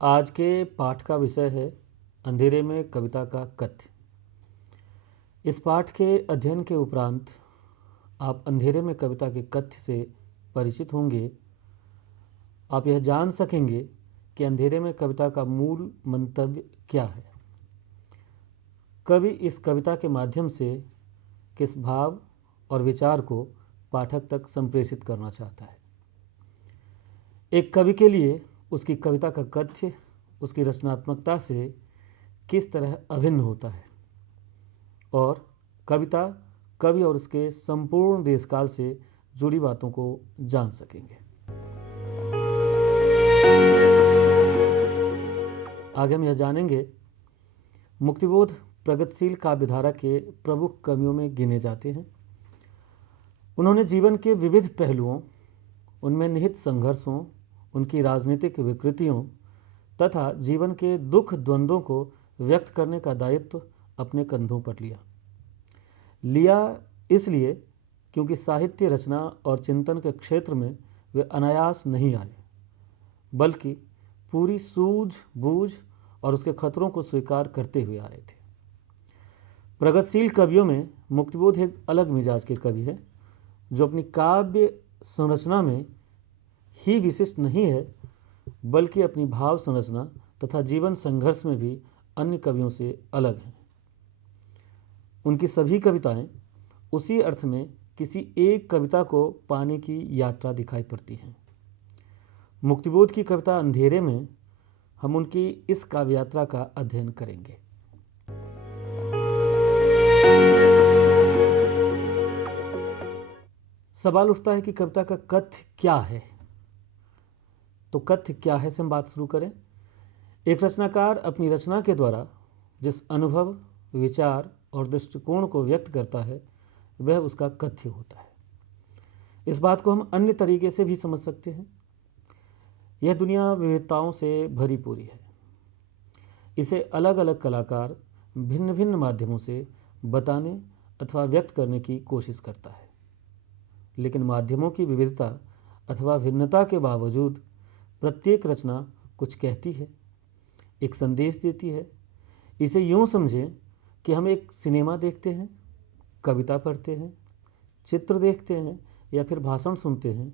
आज के पाठ का विषय है अंधेरे में कविता का कथ्य। इस पाठ के अध्ययन के उपरांत आप अंधेरे में कविता के कथ्य से परिचित होंगे। आप यह जान सकेंगे कि अंधेरे में कविता का मूल मंतव्य क्या है। कवि इस कविता के माध्यम से किस भाव और विचार को पाठक तक संप्रेषित करना चाहता है। एक कवि के लिए उसकी कविता का कथ्य उसकी रचनात्मकता से किस तरह अभिन्न होता है और कविता कवि और उसके संपूर्ण देशकाल से जुड़ी बातों को जान सकेंगे। आगे हम यह जानेंगे मुक्तिबोध प्रगतिशील काव्यधारा के प्रमुख कवियों में गिने जाते हैं। उन्होंने जीवन के विविध पहलुओं, उनमें निहित संघर्षों, उनकी राजनीतिक विकृतियों तथा जीवन के दुख द्वंद्वों को व्यक्त करने का दायित्व अपने कंधों पर लिया इसलिए क्योंकि साहित्य रचना और चिंतन के क्षेत्र में वे अनायास नहीं आए, बल्कि पूरी सूझबूझ और उसके खतरों को स्वीकार करते हुए आए थे। प्रगतिशील कवियों में मुक्तिबोध एक अलग मिजाज के कवि है, जो अपनी काव्य संरचना में ही विशिष्ट नहीं है, बल्कि अपनी भाव संरचना तथा जीवन संघर्ष में भी अन्य कवियों से अलग हैं। उनकी सभी कविताएं उसी अर्थ में किसी एक कविता को पाने की यात्रा दिखाई पड़ती हैं। मुक्तिबोध की कविता अंधेरे में हम उनकी इस काव्य यात्रा का अध्ययन करेंगे। सवाल उठता है कि कविता का कथ्य क्या है। तो कथ्य क्या है से हम बात शुरू करें। एक रचनाकार अपनी रचना के द्वारा जिस अनुभव, विचार और दृष्टिकोण को व्यक्त करता है, वह उसका कथ्य होता है। इस बात को हम अन्य तरीके से भी समझ सकते हैं। यह दुनिया विविधताओं से भरी पूरी है। इसे अलग अलग कलाकार भिन्न भिन्न माध्यमों से बताने अथवा व्यक्त करने की कोशिश करता है, लेकिन माध्यमों की विविधता अथवा भिन्नता के बावजूद प्रत्येक रचना कुछ कहती है, एक संदेश देती है। इसे यूँ समझें कि हम एक सिनेमा देखते हैं, कविता पढ़ते हैं, चित्र देखते हैं या फिर भाषण सुनते हैं।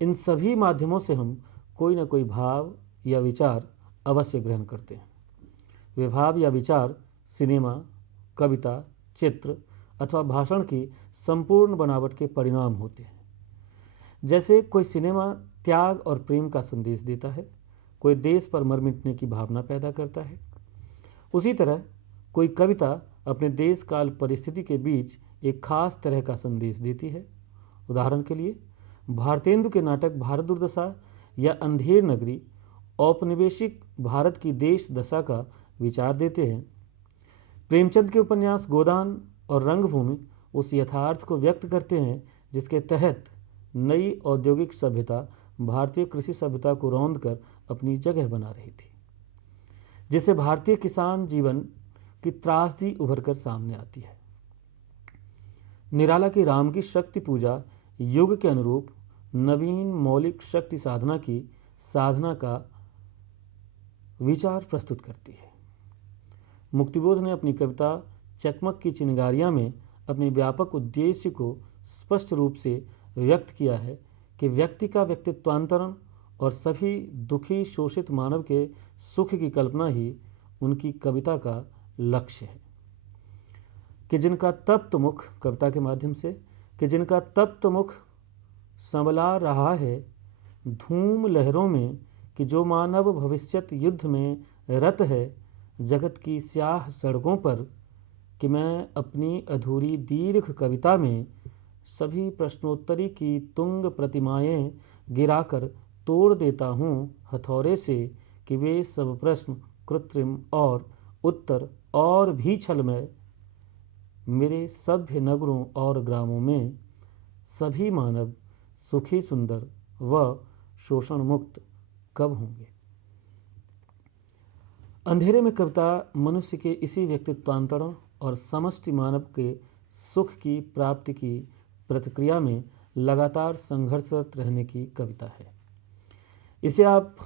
इन सभी माध्यमों से हम कोई ना कोई भाव या विचार अवश्य ग्रहण करते हैं। वे भाव या विचार सिनेमा, कविता, चित्र अथवा भाषण की संपूर्ण बनावट के परिणाम होते हैं। जैसे कोई सिनेमा त्याग और प्रेम का संदेश देता है, कोई देश पर मर मिटने की भावना पैदा करता है, उसी तरह कोई कविता अपने देश काल परिस्थिति के बीच एक खास तरह का संदेश देती है। उदाहरण के लिए भारतेंदु के नाटक भारत दुर्दशा या अंधेर नगरी औपनिवेशिक भारत की देश दशा का विचार देते हैं। प्रेमचंद के उपन्यास गोदान और रंगभूमि उस यथार्थ को व्यक्त करते हैं जिसके तहत नई औद्योगिक सभ्यता भारतीय कृषि सभ्यता को रौंद कर अपनी जगह बना रही थी, जिससे भारतीय किसान जीवन की त्रासदी उभर कर सामने आती है। निराला की राम की शक्ति पूजा युग के अनुरूप नवीन मौलिक शक्ति साधना की साधना का विचार प्रस्तुत करती है। मुक्तिबोध ने अपनी कविता चकमक की चिंगारियां में अपने व्यापक उद्देश्य को स्पष्ट रूप से व्यक्त किया है कि व्यक्ति का व्यक्तित्वांतरण और सभी दुखी शोषित मानव के सुख की कल्पना ही उनकी कविता का लक्ष्य है। कि जिनका तप्त मुख कविता के माध्यम से कि जिनका तप्त मुख संवला रहा है धूम लहरों में, कि जो मानव भविष्यत युद्ध में रत है जगत की स्याह सड़कों पर, कि मैं अपनी अधूरी दीर्घ कविता में सभी प्रश्नोत्तरी की तुंग प्रतिमाएं गिराकर तोड़ देता हूँ हथौरे से, कि वे सब प्रश्न कृत्रिम और उत्तर और भी छलमय मेरे सभ्य नगरों और ग्रामों में सभी मानव सुखी सुंदर व शोषण मुक्त कब होंगे। अंधेरे में कविता मनुष्य के इसी व्यक्तित्वांतरण और समष्टि मानव के सुख की प्राप्ति की प्रतिक्रिया में लगातार संघर्षरत रहने की कविता है। इसे आप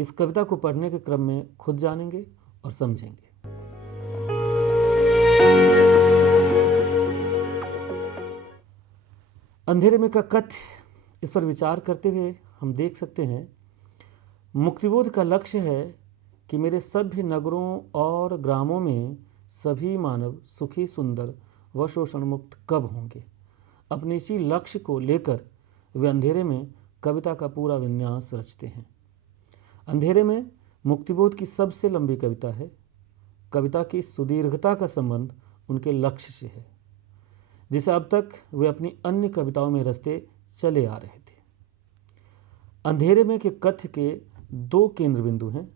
इस कविता को पढ़ने के क्रम में खुद जानेंगे और समझेंगे। अंधेरे में का कथ्य, इस पर विचार करते हुए हम देख सकते हैं, मुक्तिबोध का लक्ष्य है कि मेरे सभ्य नगरों और ग्रामों में सभी मानव सुखी, सुंदर व शोषण मुक्त कब होंगे। अपने इसी लक्ष्य को लेकर वे अंधेरे में कविता का पूरा विन्यास रचते हैं। अंधेरे में मुक्तिबोध की सबसे लंबी कविता है। कविता की सुदीर्घता का संबंध उनके लक्ष्य से है, जिसे अब तक वे अपनी अन्य कविताओं में रचते चले आ रहे थे। अंधेरे में के कथ्य के दो केंद्र बिंदु हैं।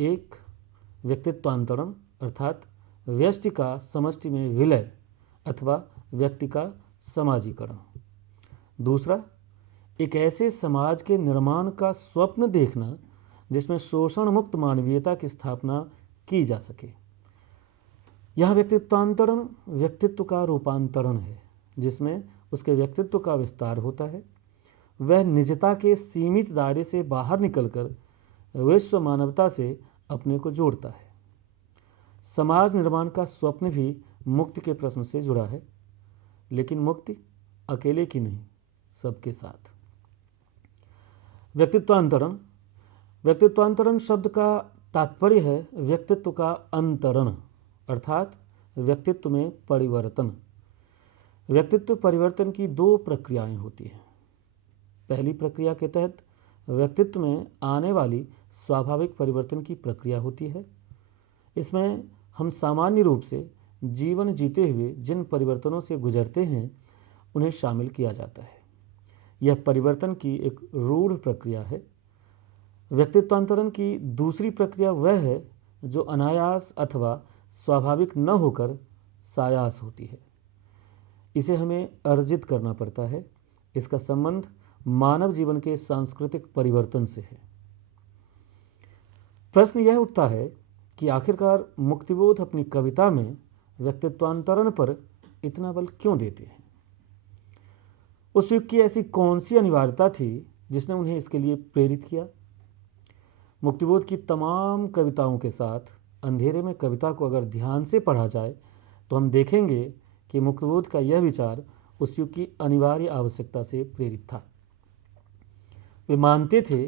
एक, व्यक्तित्वांतरण अर्थात व्यष्टि का समष्टि में विलय अथवा व्यक्ति का समाजीकरण। दूसरा, एक ऐसे समाज के निर्माण का स्वप्न देखना जिसमें शोषण मुक्त मानवीयता की स्थापना की जा सके। यह व्यक्तित्वांतरण व्यक्तित्व का रूपांतरण है, जिसमें उसके व्यक्तित्व का विस्तार होता है। वह निजता के सीमित दायरे से बाहर निकलकर विश्व मानवता से अपने को जोड़ता है। समाज निर्माण का स्वप्न भी मुक्ति के प्रश्न से जुड़ा है, लेकिन मुक्ति अकेले की नहीं, सबके साथ। व्यक्तित्वांतरण, व्यक्तित्वांतरण शब्द का तात्पर्य है व्यक्तित्व का अंतरण अर्थात व्यक्तित्व में परिवर्तन। व्यक्तित्व परिवर्तन की दो प्रक्रियाएं होती हैं। पहली प्रक्रिया के तहत व्यक्तित्व में आने वाली स्वाभाविक परिवर्तन की प्रक्रिया होती है। इसमें हम सामान्य रूप से जीवन जीते हुए जिन परिवर्तनों से गुजरते हैं उन्हें शामिल किया जाता है। यह परिवर्तन की एक रूढ़ प्रक्रिया है। व्यक्तित्वांतरण की दूसरी प्रक्रिया वह है जो अनायास अथवा स्वाभाविक न होकर सायास होती है। इसे हमें अर्जित करना पड़ता है। इसका संबंध मानव जीवन के सांस्कृतिक परिवर्तन से है। प्रश्न यह उठता है कि आखिरकार मुक्तिबोध अपनी कविता में व्यक्तित्वांतरण पर इतना बल क्यों देते हैं। उस युग की ऐसी कौन सी अनिवार्यता थी जिसने उन्हें इसके लिए प्रेरित किया। मुक्तिबोध की तमाम कविताओं के साथ अंधेरे में कविता को अगर ध्यान से पढ़ा जाए तो हम देखेंगे कि मुक्तिबोध का यह विचार उस युग की अनिवार्य आवश्यकता से प्रेरित था। वे मानते थे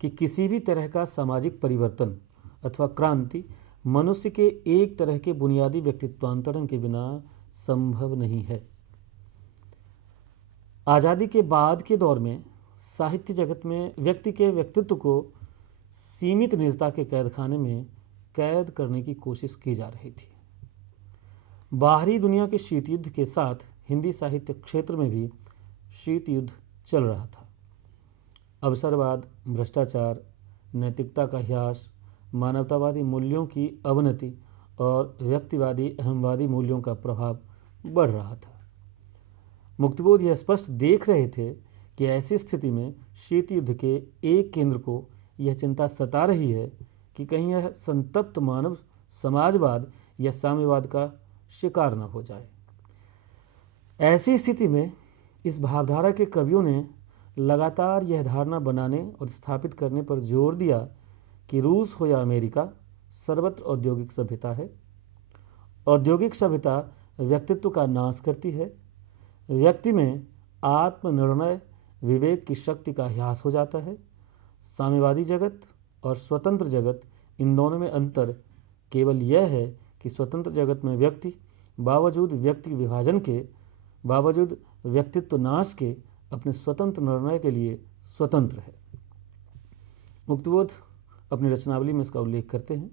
कि किसी भी तरह का सामाजिक परिवर्तन अथवा क्रांति मनुष्य के एक तरह के बुनियादी व्यक्तित्वांतरण के बिना संभव नहीं है। आज़ादी के बाद के दौर में साहित्य जगत में व्यक्ति के व्यक्तित्व को सीमित निजता के कैदखाने में कैद करने की कोशिश की जा रही थी। बाहरी दुनिया के शीत युद्ध के साथ हिंदी साहित्य क्षेत्र में भी शीत युद्ध चल रहा था। अवसरवाद, भ्रष्टाचार, नैतिकता का ह्रास, मानवतावादी मूल्यों की अवनति और व्यक्तिवादी अहमवादी मूल्यों का प्रभाव बढ़ रहा था। मुक्तिबोध यह स्पष्ट देख रहे थे कि ऐसी स्थिति में शीत युद्ध के एक केंद्र को यह चिंता सता रही है कि कहीं यह संतप्त मानव समाजवाद या साम्यवाद का शिकार न हो जाए। ऐसी स्थिति में इस भावधारा के कवियों ने लगातार यह धारणा बनाने और स्थापित करने पर जोर दिया कि रूस हो या अमेरिका, सर्वत्र औद्योगिक सभ्यता है। औद्योगिक सभ्यता व्यक्तित्व का नाश करती है। व्यक्ति में आत्मनिर्णय विवेक की शक्ति का ह्रास हो जाता है। साम्यवादी जगत और स्वतंत्र जगत, इन दोनों में अंतर केवल यह है कि स्वतंत्र जगत में व्यक्ति बावजूद व्यक्ति विभाजन के, बावजूद व्यक्तित्व नाश के अपने स्वतंत्र निर्णय के लिए स्वतंत्र है। मुक्तिबोध अपनी रचनावली में इसका उल्लेख करते हैं।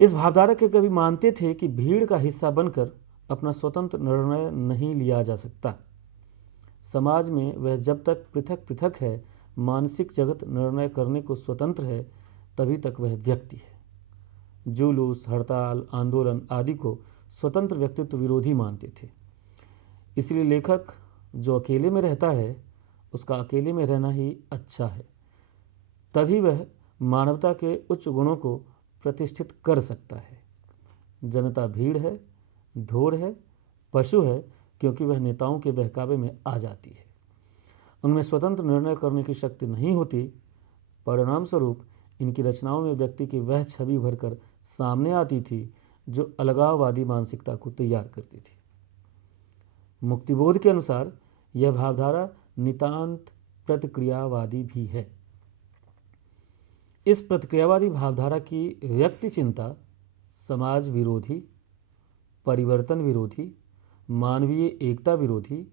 इस भावधारा के कवि मानते थे कि भीड़ का हिस्सा बनकर अपना स्वतंत्र निर्णय नहीं लिया जा सकता। समाज में वह जब तक पृथक पृथक है, मानसिक जगत निर्णय करने को स्वतंत्र है, तभी तक वह व्यक्ति है। जुलूस, हड़ताल, आंदोलन आदि को स्वतंत्र व्यक्तित्व विरोधी मानते थे। इसलिए लेखक जो अकेले में रहता है उसका अकेले में रहना ही अच्छा है, तभी वह मानवता के उच्च गुणों को प्रतिष्ठित कर सकता है। जनता भीड़ है, ढोर है, पशु है, क्योंकि वह नेताओं के बहकावे में आ जाती है। उनमें स्वतंत्र निर्णय करने की शक्ति नहीं होती, परिणाम स्वरूप इनकी रचनाओं में व्यक्ति की वह छवि भरकर सामने आती थी जो अलगाववादी मानसिकता को तैयार करती थी। मुक्तिबोध के अनुसार यह भावधारा नितांत प्रतिक्रियावादी भी है। इस प्रतिक्रियावादी भावधारा की व्यक्ति चिंता समाज विरोधी, परिवर्तन विरोधी, मानवीय एकता विरोधी,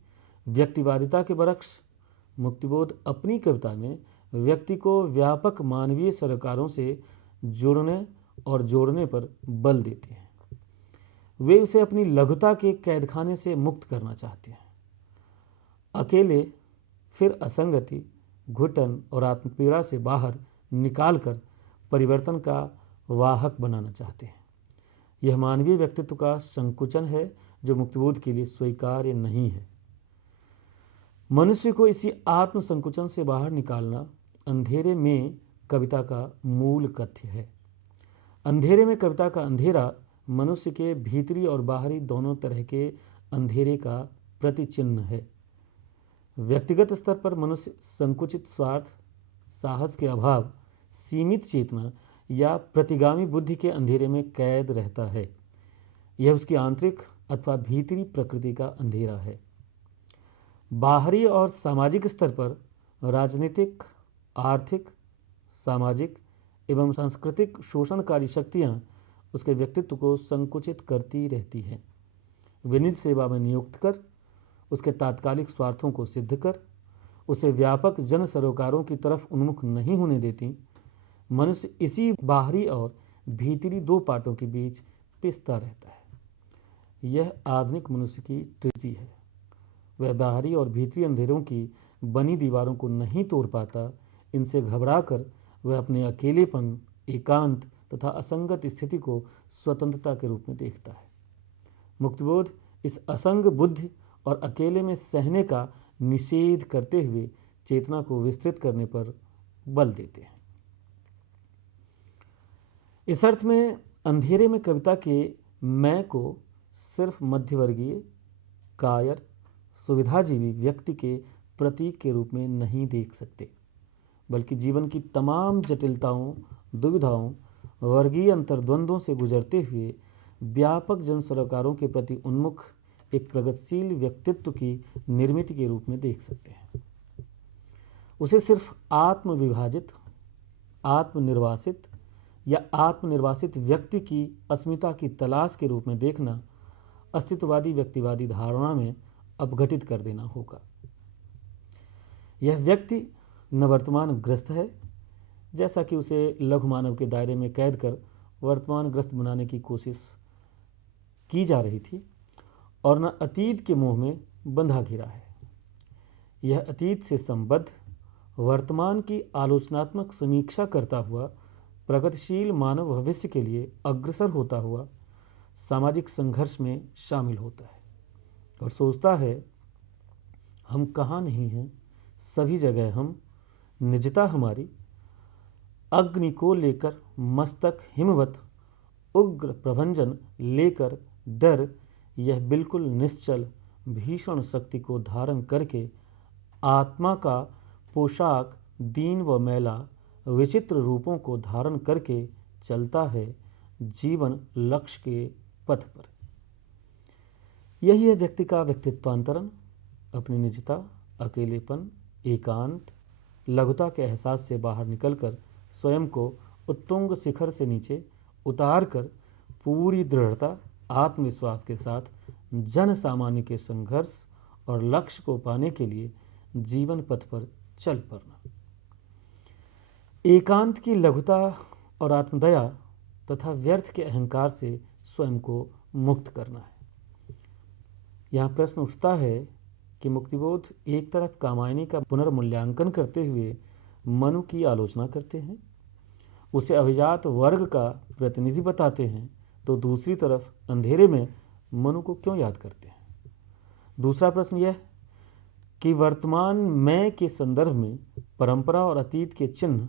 व्यक्तिवादिता के बरक्स मुक्तिबोध अपनी कविता में व्यक्ति को व्यापक मानवीय सरोकारों से जुड़ने और जोड़ने पर बल देते हैं। वे उसे अपनी लघुता के कैदखाने से मुक्त करना चाहते हैं। अकेले, फिर असंगति, घुटन और आत्मपीड़ा से बाहर निकालकर परिवर्तन का वाहक बनाना चाहते हैं। यह मानवीय व्यक्तित्व का संकुचन है जो मुक्तिबोध के लिए स्वीकार्य नहीं है। मनुष्य को इसी आत्म संकुचन से बाहर निकालना अंधेरे में कविता का मूल कथ्य है। अंधेरे में कविता का अंधेरा मनुष्य के भीतरी और बाहरी दोनों तरह के अंधेरे का प्रतिचिह्न है। व्यक्तिगत स्तर पर मनुष्य संकुचित स्वार्थ, साहस के अभाव, सीमित चेतना या प्रतिगामी बुद्धि के अंधेरे में कैद रहता है। यह उसकी आंतरिक अथवा भीतरी प्रकृति का अंधेरा है। बाहरी और सामाजिक स्तर पर राजनीतिक, आर्थिक, सामाजिक एवं सांस्कृतिक शोषणकारी शक्तियाँ उसके व्यक्तित्व को संकुचित करती रहती हैं। वे निज सेवा में नियुक्त कर, उसके तात्कालिक स्वार्थों को सिद्ध कर, उसे व्यापक जन सरोकारों की तरफ उन्मुख नहीं होने देती। मनुष्य इसी बाहरी और भीतरी दो पाटों के बीच पिसता रहता है। यह आधुनिक मनुष्य की त्रुटि है। वह बाहरी और भीतरी अंधेरों की बनी दीवारों को नहीं तोड़ पाता। इनसे घबराकर वह अपने अकेलेपन, एकांत तथा असंगत स्थिति को स्वतंत्रता के रूप में देखता है। मुक्तिबोध इस असंग बुद्धि और अकेले में सहने का निषेध करते हुए चेतना को विस्तृत करने पर बल देते हैं। इस अर्थ में अंधेरे में कविता के मैं को सिर्फ मध्यवर्गीय, कायर, सुविधाजीवी व्यक्ति के प्रतीक के रूप में नहीं देख सकते, बल्कि जीवन की तमाम जटिलताओं, दुविधाओं, वर्गीय अंतर्द्वंद्वों से गुजरते हुए व्यापक जन सरोकारों के प्रति उन्मुख एक प्रगतिशील व्यक्तित्व की निर्मित के रूप में देख सकते हैं। उसे सिर्फ आत्मविभाजित, आत्मनिर्वासित या आत्मनिर्वासित व्यक्ति की अस्मिता की तलाश के रूप में देखना अस्तित्ववादी व्यक्तिवादी धारणा में अपघटित कर देना होगा। यह व्यक्ति न वर्तमान ग्रस्त है, जैसा कि उसे लघु मानव के दायरे में कैद कर वर्तमान ग्रस्त बनाने की कोशिश की जा रही थी, और न अतीत के मोह में बंधा घिरा है। यह अतीत से संबद्ध वर्तमान की आलोचनात्मक समीक्षा करता हुआ प्रगतिशील मानव भविष्य के लिए अग्रसर होता हुआ सामाजिक संघर्ष में शामिल होता है और सोचता है, हम कहाँ नहीं हैं, सभी जगह हम, निजता हमारी, अग्नि को लेकर मस्तक हिमवत, उग्र प्रभंजन लेकर डर, यह बिल्कुल निश्चल भीषण शक्ति को धारण करके आत्मा का पोशाक दीन व मैला विचित्र रूपों को धारण करके चलता है जीवन लक्ष्य के पथ पर। यही है व्यक्ति का व्यक्तित्वांतरण, अपनी निजता, अकेलेपन, एकांत, लघुता के एहसास से बाहर निकलकर स्वयं को उत्तुंग शिखर से नीचे उतार कर पूरी दृढ़ता, आत्मविश्वास के साथ जन सामान्य के संघर्ष और लक्ष्य को पाने के लिए जीवन पथ पर चल पड़ना। एकांत की लघुता और आत्मदया तथा व्यर्थ के अहंकार से स्वयं को मुक्त करना है। यहाँ प्रश्न उठता है कि मुक्तिबोध एक तरफ कामायनी का पुनर्मूल्यांकन करते हुए मनु की आलोचना करते हैं, उसे अभिजात वर्ग का प्रतिनिधि बताते हैं, तो दूसरी तरफ अंधेरे में मनु को क्यों याद करते हैं? दूसरा प्रश्न यह कि वर्तमान मैं के संदर्भ में परंपरा और अतीत के चिन्ह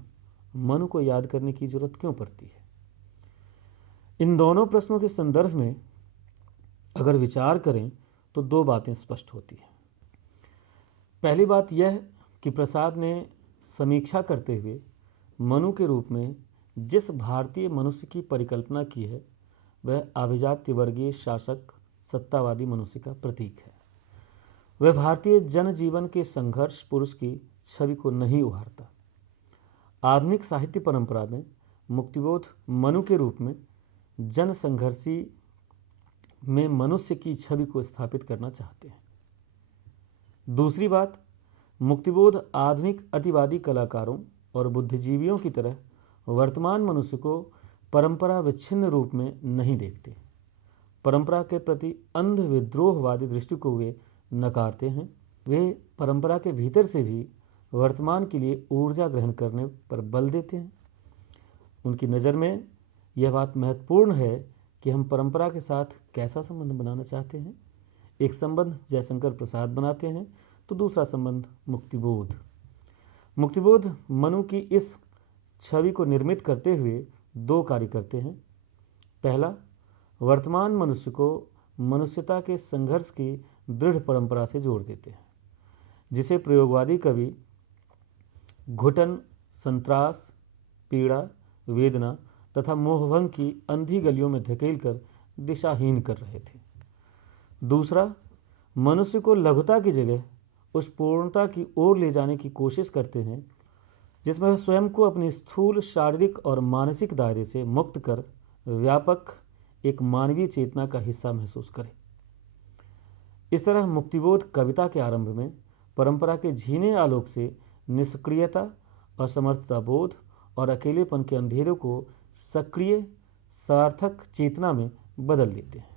मनु को याद करने की जरूरत क्यों पड़ती है? इन दोनों प्रश्नों के संदर्भ में अगर विचार करें तो दो बातें स्पष्ट होती हैं। पहली बात यह कि प्रसाद ने समीक्षा करते हुए मनु के रूप में जिस भारतीय मनुष्य की परिकल्पना की है वह अभिजात्य वर्गीय शासक सत्तावादी मनुष्य का प्रतीक है। वह भारतीय जनजीवन के संघर्ष पुरुष की छवि को नहीं उभारता। आधुनिक साहित्य परंपरा में मुक्तिबोध मनु के रूप में जन संघर्षी में मनुष्य की छवि को स्थापित करना चाहते हैं। दूसरी बात, मुक्तिबोध आधुनिक अतिवादी कलाकारों और बुद्धिजीवियों की तरह वर्तमान मनुष्य को परंपरा विच्छिन्न रूप में नहीं देखते। परंपरा के प्रति अंध विद्रोहवादी दृष्टि को वे नकारते हैं। वे परंपरा के भीतर से भी वर्तमान के लिए ऊर्जा ग्रहण करने पर बल देते हैं। उनकी नज़र में यह बात महत्वपूर्ण है कि हम परंपरा के साथ कैसा संबंध बनाना चाहते हैं। एक संबंध जयशंकर प्रसाद बनाते हैं तो दूसरा संबंध मुक्तिबोध। मुक्तिबोध मनु की इस छवि को निर्मित करते हुए दो कार्य करते हैं। पहला, वर्तमान मनुष्य को मनुष्यता के संघर्ष की दृढ़ परंपरा से जोड़ देते हैं, जिसे प्रयोगवादी कवि घुटन, संत्रास, पीड़ा, वेदना तथा मोहभंग की अंधी गलियों में धकेलकर दिशाहीन कर रहे थे। दूसरा, मनुष्य को लघुता की जगह उस पूर्णता की ओर ले जाने की कोशिश करते हैं जिसमें वह स्वयं को अपनी स्थूल शारीरिक और मानसिक दायरे से मुक्त कर व्यापक एक मानवीय चेतना का हिस्सा महसूस करे। इस तरह मुक्तिबोध कविता के आरंभ में परंपरा के झीने आलोक से निष्क्रियता, असमर्थता बोध और अकेलेपन के अंधेरों को सक्रिय सार्थक चेतना में बदल देते हैं।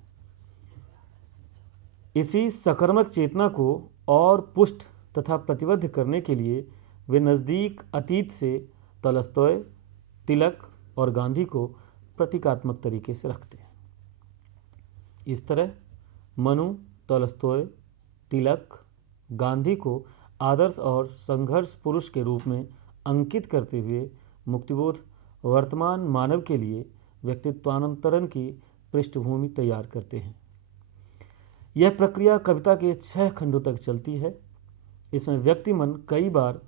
इसी सकर्मक चेतना को और पुष्ट तथा प्रतिबद्ध करने के लिए वे नज़दीक अतीत से तोल्स्टॉय, तिलक और गांधी को प्रतीकात्मक तरीके से रखते हैं। इस तरह मनु तोल्स्टॉय, तिलक, गांधी को आदर्श और संघर्ष पुरुष के रूप में अंकित करते हुए मुक्तिबोध वर्तमान मानव के लिए व्यक्तित्वांतरण की पृष्ठभूमि तैयार करते हैं। यह प्रक्रिया कविता के 6 खंडों तक चलती है। इसमें व्यक्ति मन कई बार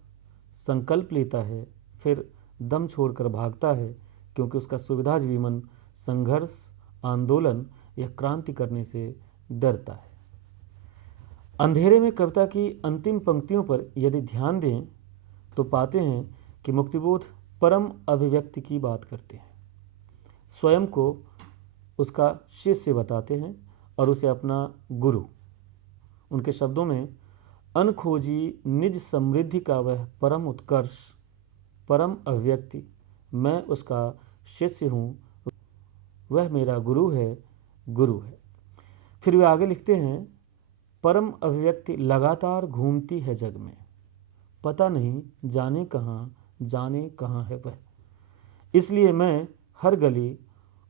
संकल्प लेता है, फिर दम छोड़कर भागता है, क्योंकि उसका सुविधाजीवी मन संघर्ष, आंदोलन या क्रांति करने से डरता है। अंधेरे में कविता की अंतिम पंक्तियों पर यदि ध्यान दें तो पाते हैं कि मुक्तिबोध परम अभिव्यक्ति की बात करते हैं। स्वयं को उसका शिष्य बताते हैं और उसे अपना गुरु। उनके शब्दों में अनखोजी निज समृद्धि का वह परम उत्कर्ष, परम अभिव्यक्ति, मैं उसका शिष्य हूँ, वह मेरा गुरु है, गुरु है। फिर वे आगे लिखते हैं, परम अभिव्यक्ति लगातार घूमती है जग में, पता नहीं जाने कहाँ है वह। इसलिए मैं हर गली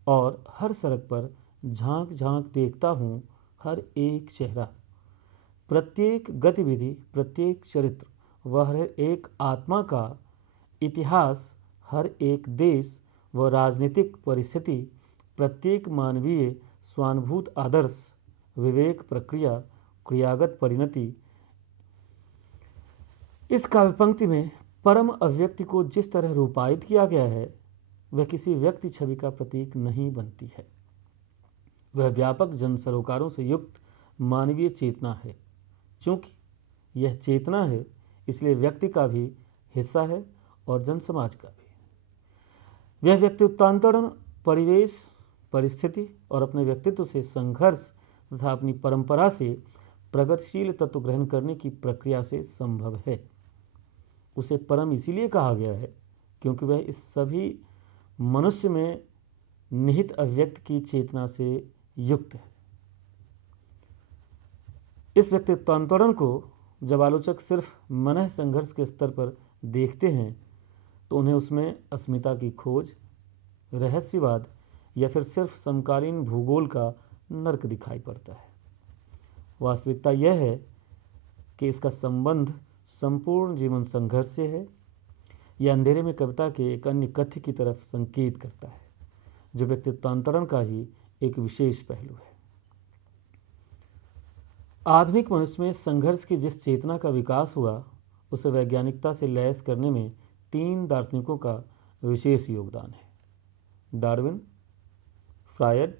और हर सड़क पर झांक झांक देखता हूँ हर एक चेहरा, प्रत्येक गतिविधि, प्रत्येक चरित्र, वह हर एक आत्मा का इतिहास, हर एक देश व राजनीतिक परिस्थिति, प्रत्येक मानवीय स्वानुभूत आदर्श, विवेक प्रक्रिया, क्रियागत परिणति। इस काव्य पंक्ति में परम अभिव्यक्ति को जिस तरह रूपायित किया गया है वह किसी व्यक्ति छवि का प्रतीक नहीं बनती है। वह व्यापक जन सरोकारों से युक्त मानवीय चेतना है। चूँकि यह चेतना है इसलिए व्यक्ति का भी हिस्सा है और जन समाज का भी। वह व्यक्तित्वांतरण, परिवेश, परिस्थिति और अपने व्यक्तित्व से संघर्ष तथा अपनी परंपरा से प्रगतिशील तत्व ग्रहण करने की प्रक्रिया से संभव है। उसे परम इसीलिए कहा गया है क्योंकि वह इस सभी मनुष्य में निहित अभिव्यक्त की चेतना से युक्त है। इस व्यक्तित्वांतरण को जब आलोचक सिर्फ मनः संघर्ष के स्तर पर देखते हैं तो उन्हें उसमें अस्मिता की खोज, रहस्यवाद या फिर सिर्फ समकालीन भूगोल का नर्क दिखाई पड़ता है। वास्तविकता यह है कि इसका संबंध संपूर्ण जीवन संघर्ष से है। यह अंधेरे में कविता के एक अन्य कथ्य की तरफ संकेत करता है जो व्यक्तित्वांतरण का ही एक विशेष पहलू है। आधुनिक मनुष्य में संघर्ष की जिस चेतना का विकास हुआ उसे वैज्ञानिकता से लैस करने में 3 दार्शनिकों का विशेष योगदान है। डार्विन, फ्रायड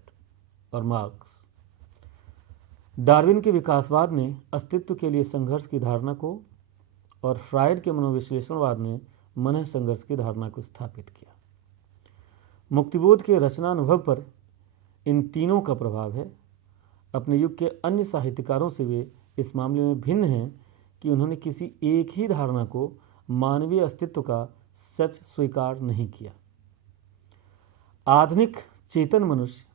और मार्क्स। डार्विन के विकासवाद ने अस्तित्व के लिए संघर्ष की धारणा को और फ्रायड के मनोविश्लेषणवाद ने मन संघर्ष की धारणा को स्थापित किया। मुक्तिबोध के रचनानुभव पर इन तीनों का प्रभाव है। अपने युग के अन्य साहित्यकारों से वे इस मामले में भिन्न हैं कि उन्होंने किसी एक ही धारणा को मानवीय अस्तित्व का सच स्वीकार नहीं किया। आधुनिक चेतन मनुष्य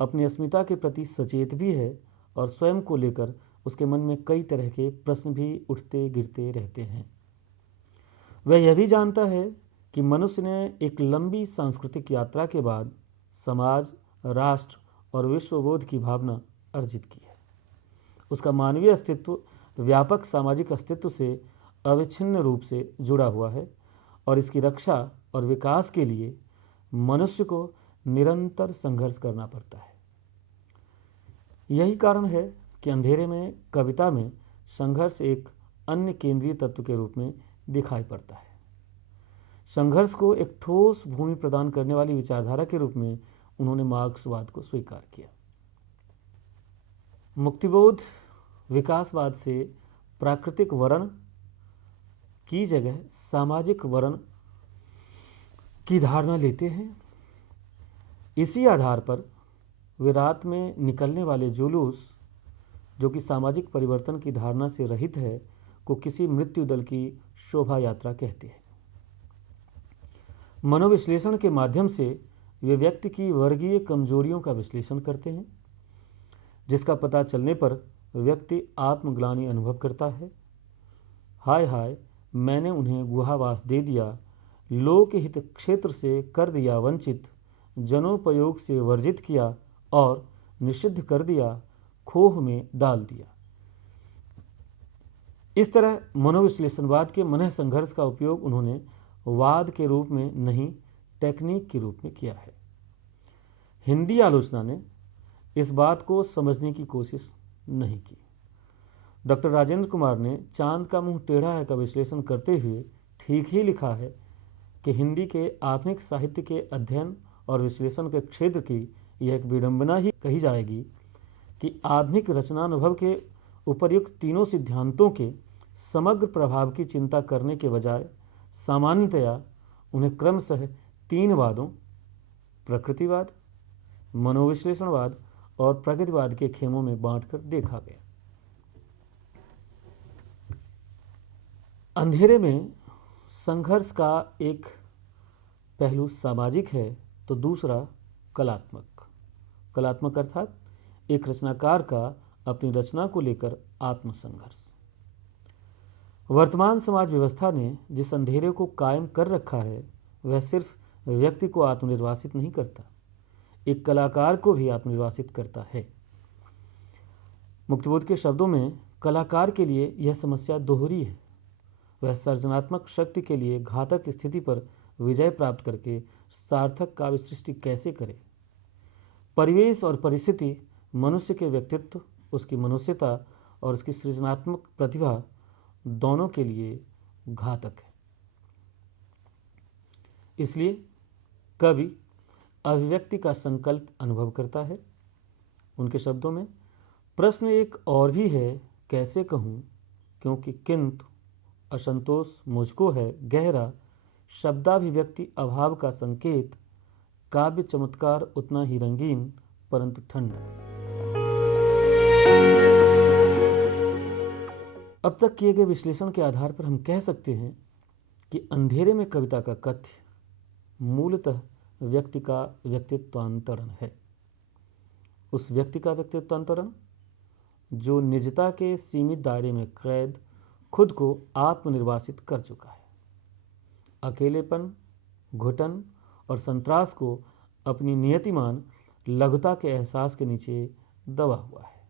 अपनी अस्मिता के प्रति सचेत भी है और स्वयं को लेकर उसके मन में कई तरह के प्रश्न भी उठते गिरते रहते हैं। वह यह भी जानता है कि मनुष्य ने एक लंबी सांस्कृतिक यात्रा के बाद समाज, राष्ट्र और विश्वबोध की भावना अर्जित की है। उसका मानवीय अस्तित्व व्यापक सामाजिक अस्तित्व से अविच्छिन्न रूप से जुड़ा हुआ है और इसकी रक्षा और विकास के लिए मनुष्य को निरंतर संघर्ष करना पड़ता है। यही कारण है कि अंधेरे में कविता में संघर्ष एक अन्य केंद्रीय तत्व के रूप में दिखाई पड़ता है। संघर्ष को एक ठोस भूमि प्रदान करने वाली विचारधारा के रूप में उन्होंने मार्क्सवाद को स्वीकार किया। मुक्तिबोध विकासवाद से प्राकृतिक वर्ण की जगह सामाजिक वर्ण की धारणा लेते हैं। इसी आधार पर वे रात में निकलने वाले जुलूस, जो कि सामाजिक परिवर्तन की धारणा से रहित है, को किसी मृत्यु दल की शोभा यात्रा कहते हैं। मनोविश्लेषण के माध्यम से वे व्यक्ति की वर्गीय कमजोरियों का विश्लेषण करते हैं, जिसका पता चलने पर व्यक्ति आत्मग्लानि अनुभव करता है। हाय हाय, मैंने उन्हें गुहावास दे दिया, लोकहित क्षेत्र से कर दिया वंचित, जनोपयोग से वर्जित किया और निषिद्ध कर दिया, खोह में डाल दिया। इस तरह मनोविश्लेषणवाद के मन संघर्ष का उपयोग उन्होंने वाद के रूप में नहीं, टेक्निक के रूप में किया है। हिंदी आलोचना ने इस बात को समझने की कोशिश नहीं की। डॉक्टर राजेंद्र कुमार ने चांद का मुंह टेढ़ा है का विश्लेषण करते हुए ठीक ही लिखा है कि हिंदी के आधुनिक साहित्य के अध्ययन और विश्लेषण के क्षेत्र की यह एक विडंबना ही कही जाएगी कि आधुनिक रचनानुभव के उपर्युक्त तीनों सिद्धांतों के समग्र प्रभाव की चिंता करने के बजाय सामान्यतया उन्हें क्रमशः तीन वादों, प्रकृतिवाद, मनोविश्लेषणवाद और प्रगतिवाद के खेमों में बांटकर देखा गया। अंधेरे में संघर्ष का एक पहलू सामाजिक है तो दूसरा कलात्मक। कलात्मक अर्थात एक रचनाकार का अपनी रचना को लेकर आत्मसंघर्ष। वर्तमान समाज व्यवस्था ने जिस अंधेरे को कायम कर रखा है वह सिर्फ व्यक्ति को आत्मनिर्वासित नहीं करता, एक कलाकार को भी आत्मनिर्वासित करता है। मुक्तिबोध के शब्दों में कलाकार के लिए यह समस्या दोहरी है। वह सृजनात्मक शक्ति के लिए घातक स्थिति पर विजय प्राप्त करके सार्थक काव्य सृष्टि कैसे करे। परिवेश और परिस्थिति मनुष्य के व्यक्तित्व, उसकी मनुष्यता और उसकी सृजनात्मक प्रतिभा दोनों के लिए घातक है। इसलिए कवि अभिव्यक्ति का संकल्प अनुभव करता है। उनके शब्दों में प्रश्न एक और भी है, कैसे कहूँ, क्योंकि किंतु असंतोष मुझको है गहरा, शब्दाभिव्यक्ति अभाव का संकेत, काव्य चमत्कार उतना ही रंगीन परंतु ठंडा। अब तक किए गए विश्लेषण के आधार पर हम कह सकते हैं कि अंधेरे में कविता का कथ्य मूलतः व्यक्ति का व्यक्तित्वांतरण है। उस व्यक्ति का व्यक्तित्वांतरण जो निजता के सीमित दायरे में कैद खुद को आत्मनिर्वासित कर चुका है, अकेलेपन, घुटन और संत्रास को अपनी नियतिमान लघुता के एहसास के नीचे दबा हुआ है।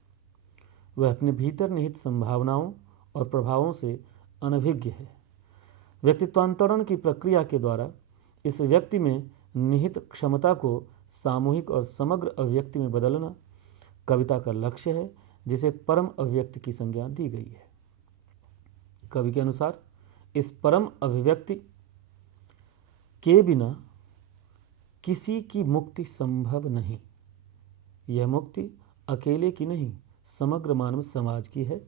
वह अपने भीतर निहित संभावनाओं और प्रभावों से अनभिज्ञ है। व्यक्तित्वांतरण की प्रक्रिया के द्वारा इस व्यक्ति में निहित क्षमता को सामूहिक और समग्र अभिव्यक्ति में बदलना कविता का लक्ष्य है, जिसे परम अभिव्यक्ति की संज्ञा दी गई है। कवि के अनुसार इस परम अभिव्यक्ति के बिना किसी की मुक्ति संभव नहीं। यह मुक्ति अकेले की नहीं, समग्र मानव समाज की है।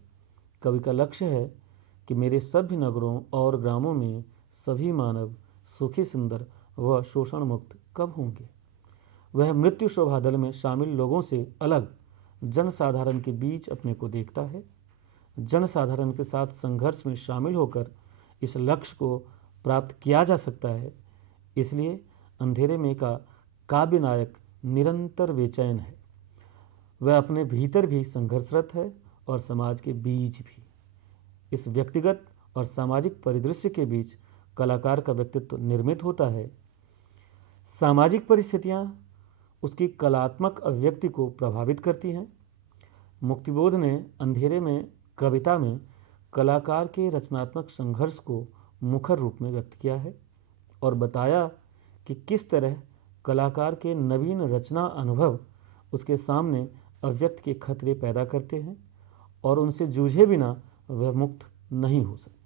कवि का लक्ष्य है कि मेरे सभी नगरों और ग्रामों में सभी मानव सुखी, सुंदर व शोषण मुक्त कब होंगे। वह मृत्यु शोभादल में शामिल लोगों से अलग जनसाधारण के बीच अपने को देखता है। जनसाधारण के साथ संघर्ष में शामिल होकर इस लक्ष्य को प्राप्त किया जा सकता है। इसलिए अंधेरे में का काव्य नायक निरंतर बेचैन है। वह अपने भीतर भी संघर्षरत है और समाज के बीच भी। इस व्यक्तिगत और सामाजिक परिदृश्य के बीच कलाकार का व्यक्तित्व निर्मित होता है। सामाजिक परिस्थितियाँ उसकी कलात्मक अभिव्यक्ति को प्रभावित करती हैं। मुक्तिबोध ने अंधेरे में कविता में कलाकार के रचनात्मक संघर्ष को मुखर रूप में व्यक्त किया है और बताया कि किस तरह कलाकार के नवीन रचना अनुभव उसके सामने अव्यक्त के खतरे पैदा करते हैं और उनसे जूझे बिना वह मुक्त नहीं हो सकता।